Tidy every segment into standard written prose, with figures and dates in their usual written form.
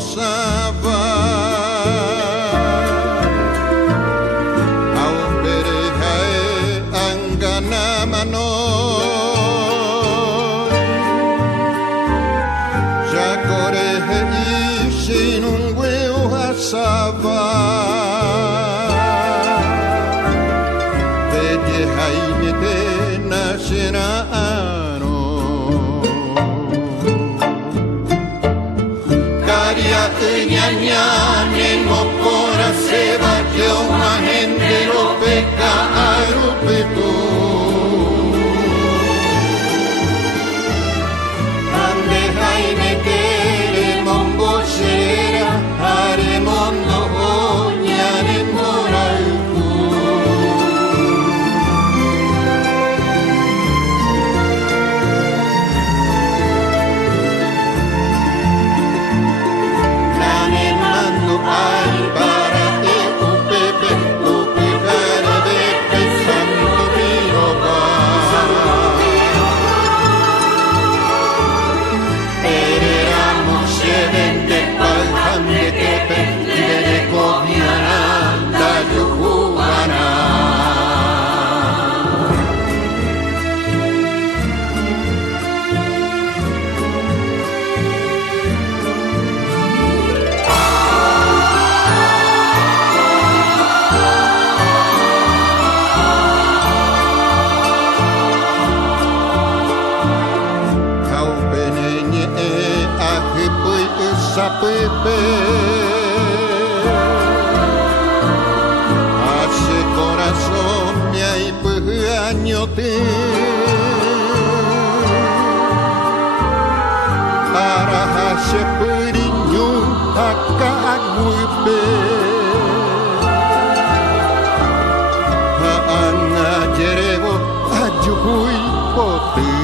sava au berehae anggana manoi jacorehe isinungueu hasava tede hainete nasiraano Nyanyane mopora seba que uma gente lo peca arupetu Ande haine tere mombo shera hare mondo onyane morauku Ai para te upepe upevare de santo miroba Eramo shevende palhande tepe de komiana da yuhuana Sapepe Hace corazón me hay peñote Para hace periño Haka aguipe Haanga jerebo ajuhui pote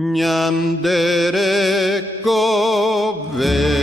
Nyandere kove